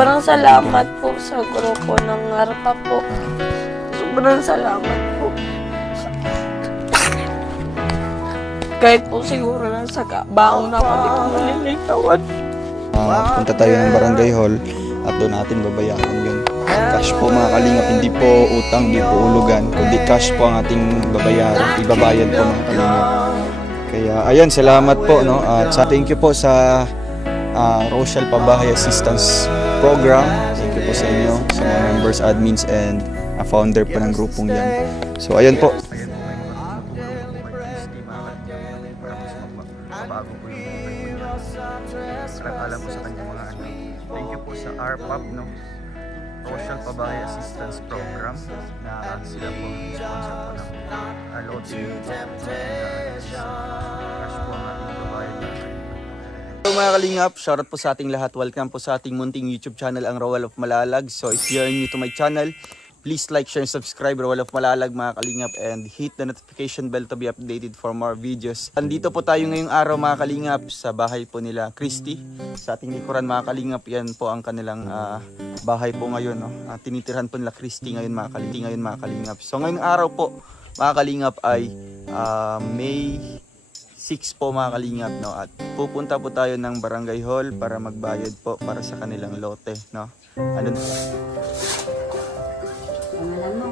Sobrang salamat po sa grupo ng Arpa po. Sobrang salamat po. Kahit po siguro nasa baon na pati ko nalilitawan. Punta tayo ng barangay hall at doon natin babayaran yun. Cash po mga kalingap, hindi po utang, hindi po ulugan, kundi cash po ang ating babayaran, ibabayad po mga kalingap. Kaya ayan, salamat po, no? At thank you po sa Rochelle Pabahay Assistance Program. Thank you po sa inyo, sa mga members, admins, and founder po ng grupong yan. So ayan po. Alam ko sa kanyang mga ano. Thank you po sa RPAP, no? Rochelle Pabahay Assistance Program na sila po ang sponsor po ng loading. Cash po ang ating babayad. So mga kalingap, shoutout po sa ating lahat. Welcome po sa ating munting YouTube channel, ang Roel of Malalag. So if you are new to my channel, please like, share, and subscribe, Roel of Malalag mga kalingap, and hit the notification bell to be updated for more videos. Andito po tayo ngayong araw mga kalingap sa bahay po nila Christy. Sa ating likuran mga kalingap, yan po ang kanilang bahay po ngayon. No? Tinitirhan po nila Christy ngayon mga kalingap. So ngayong araw po mga kalingap ay May 6 po mga kalingap. No? At pupunta po tayo ng barangay hall para magbayad po para sa kanilang lote. No? Ano? Pangalan mo.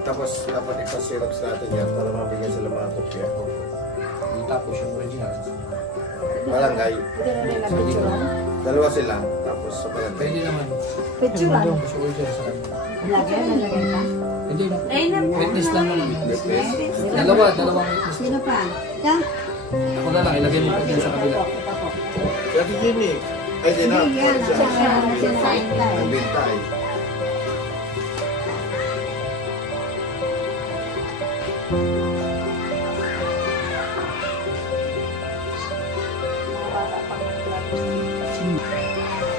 Tapos dapat ipa-xerox natin yan para mabigyan sila mga kopya. Tapos yung original. Barangay. Pwede na nila picturean. Dalawa sila. Tapos sa barangay. Pwede naman. Picturean. Tapos yung original sa kanya. Nalagay pa. Hindi na. Ay, Witness lang naman. Witness. Dalawang witness. Sino pa? Ika? Ako na lang, ilagay mo ko dyan sa kabila. Si Ate Jenny. Ay, di na. Yan, sinasayin tayo. Ang bintay.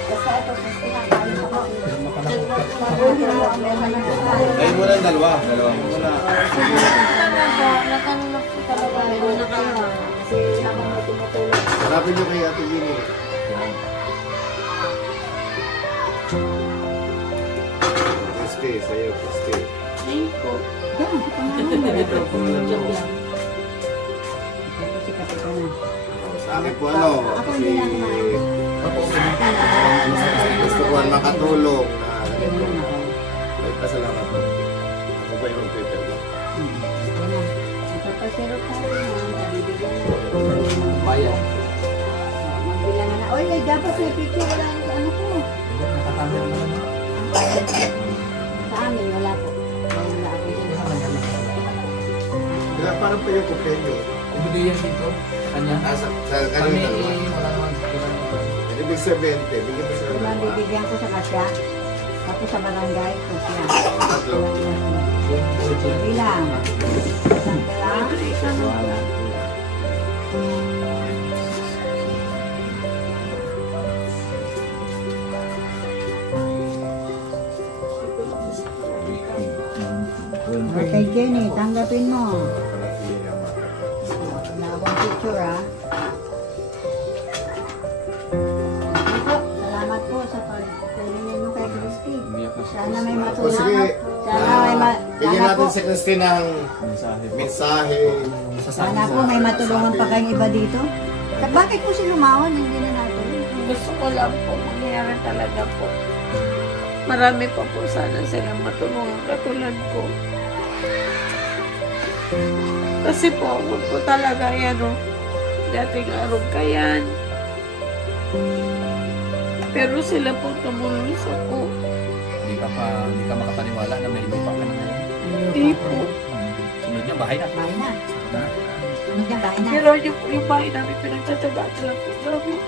Basta ito, pinakain ako. Ay mo lang dalawa. Dalawa muna. Nakanunok po talaga. Kasi habang may tumutulong. Hanapin nyo kay Ate Jenny. Christy, sa'yo, Christy. Thank po. Yan, pangalan. Sikat ka na. Sa akin po ano, Ako si hindi na kumain. gusto ko makatulong na ganito. Ay, pasalamat po. Ako ba yung paper mo? Napapasero tayo na. Nabibigyan na. Bayan. Magbilang na. Oy, dapat may picture wala sa ano ko. Nakatanda naman. Sa amin, wala po. Wala ako. Kaya parang pa yung kopya nyo. Ibigay yan dito. Kanya. Sa Kami, kanyo dalawa. wala naman. Ibig sabihin, bigyan mo sila ng dalawa. Bibigyan ko sa kasya. Tapos sa barangay ko siya. Tatlo. Yung original. Bilang. Isang bilang. Okay, Jenny, tanggapin mo. Wala akong picture, ah. Salamat po sa pagpilingin mo kay Christy. Sana may O sige, matulungan. Sana may bigyan sana po, natin si Christy ng mensahe. sana po may matulungan pa kayong iba dito. Bakit po si Lumawan hindi na natin? Gusto ko lang po mangyari talaga po. Marami pa po sana silang matulungan katulad ko. Kasi po ako po talaga yan o. Dating araw kayan. Pero sila po tumulong sa ko. Hindi ka makapaniwala na may lupa ka na ngayon. Hindi po. Sunod niya, bahay na. Bahay na. Sunod na bahay na. Pero yung bahay namin pinagtsatsagaan lang po namin.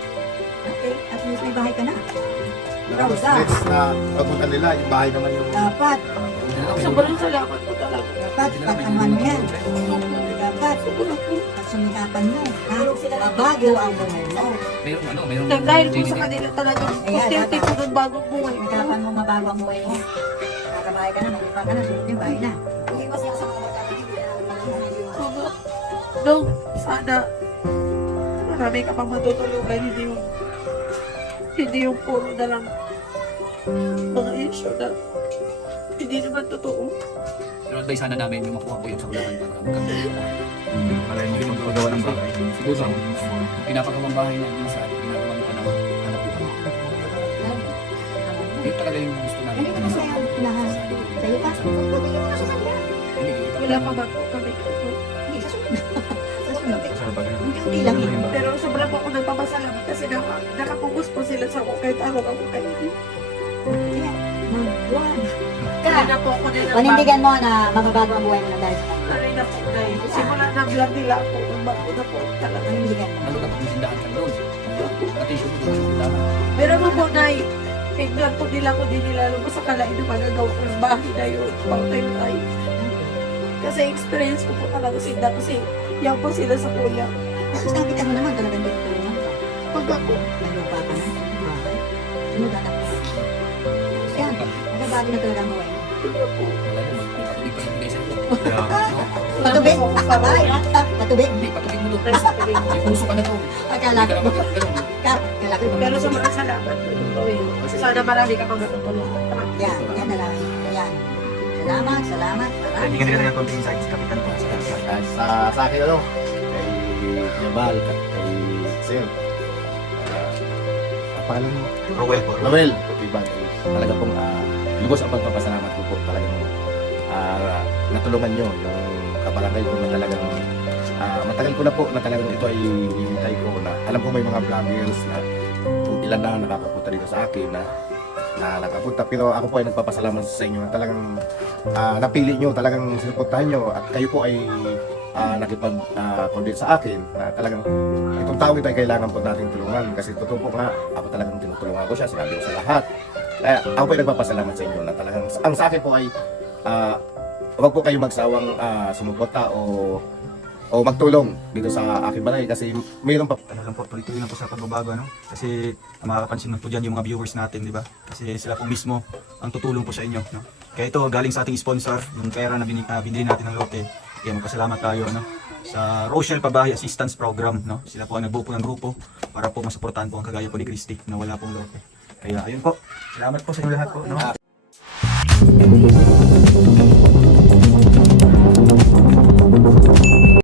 Okay, at least may bahay ka na. Tapos next na pagpunta nila, yung bahay naman yung... Dapat. Sobrang salamat po talaga. Dapat, pag-aman mo yan. Dapat, sumikapan mo. Ha? Bago ang buhay mo. Mayroong Dahil po sa kanila talaga, Ayan, unti-unti po ng bagong buhay ko. Sumikapan mo mabago ang buhay mo. Nakabahay ka na, nagipa ka na, sunod yung bahay na. Iwas yan sa mga magkakalit. Dong, sana marami ka pang matutulungan, hindi yung puro na lang mga issue na hindi naman totoo. Pero advice sana namin yung makuha ko yung sakularan para magkaroon. Malay mo yung magagawa ng bahay. Siguro, pinapagawang bahay na minsan, ginagawa mo pa ng hanap buhay. Yun talaga yung gusto namin. Hindi ko na sa'yo pinahan. Sa'yo pa. Pagpagiging mo na sa kanya. Hindi, hindi pa. Wala pa ba po kami? Hindi, sa sunod. Sa sunod. Sa bagay. Unti-unti lang. Pero sobra po ako nagpapasalamat kasi nakapokus po sila sa ako kahit araw ako kayo. Kaya, mag-one. Kaya na po ako nila. Panindigan mo na mababago ang buhay mo na dahil sa kanya. Kaya na po tayo. Simula na vlog nila po. Bago na po talaga. Panindigan mo. Lalo na pag may tindahan ka doon. Attention mo doon sa tindahan. Pero mo po na tignan po nila ko din nila lumos sa kalain na magagawa ko ng bahay na yun. Part-time tayo. Kasi experience ko po talaga sila kasi yan po sila sa kuya. Tapos nakita mo naman talagang tutulungan ka. Pag ako, May lupa ka na. Bahay. Sunod anak mo. Yan. Nagabago na talaga ang buhay mo. Wala mo, magpapatubig pa yung bigay sa'yo. Patubig. Abay. Patubig. Hindi, patubig mo doon. May puso ka na doon. Akala Hindi ka ko. na magkakaroon. Akala ko. pero sa mga salamat. Sana marami ka pang natutulungan. Yan. Yan na lang. Yan. Salamat. Salamat. Hindi ka nila ng konting insights, Kapitan po. Sa akin ano, kay Yabal, kay Sir, ang pangalan mo? Rowell po. Noel, diba? Talaga pong lubos ang pagpapasalamat ko po. Talagang natulungan nyo yung kabarangay ko na talagang matagal ko na po na talagang ito ay hinintay ko na alam ko may mga vloggers na kung ilan na nakakapunta dito sa akin na nakapunta, pero ako po ay nagpapasalamat sa inyo na talagang napili nyo, talagang sinupuntahan nyo at kayo po ay nakipag-condate sa akin na talagang itong tao ito ay kailangan po natin tulungan kasi totoo po nga ako talagang tinutulungan ko siya, sinabi ko sa lahat. Kaya ako po ay nagpapasalamat sa inyo na talagang ang sa akin po ay huwag po kayo magsawang sumuporta o magtulong dito sa aking balay kasi mayroon pa Ano lang po, tuloy-tuloy lang po sa pagbabago, ano? Kasi makakapansin mo po dyan yung mga viewers natin, di ba? Kasi sila po mismo ang tutulong po sa inyo, no? Kaya ito, galing sa ating sponsor, yung pera na binili natin ng lote. Kaya magpasalamat tayo, ano? Sa Rochelle Pabahay Assistance Program, no? Sila po ang nagbuo po ng grupo para po masuportahan po ang kagaya po ni Christy na wala pong lote. Kaya ayun po, salamat po sa inyo lahat po, no?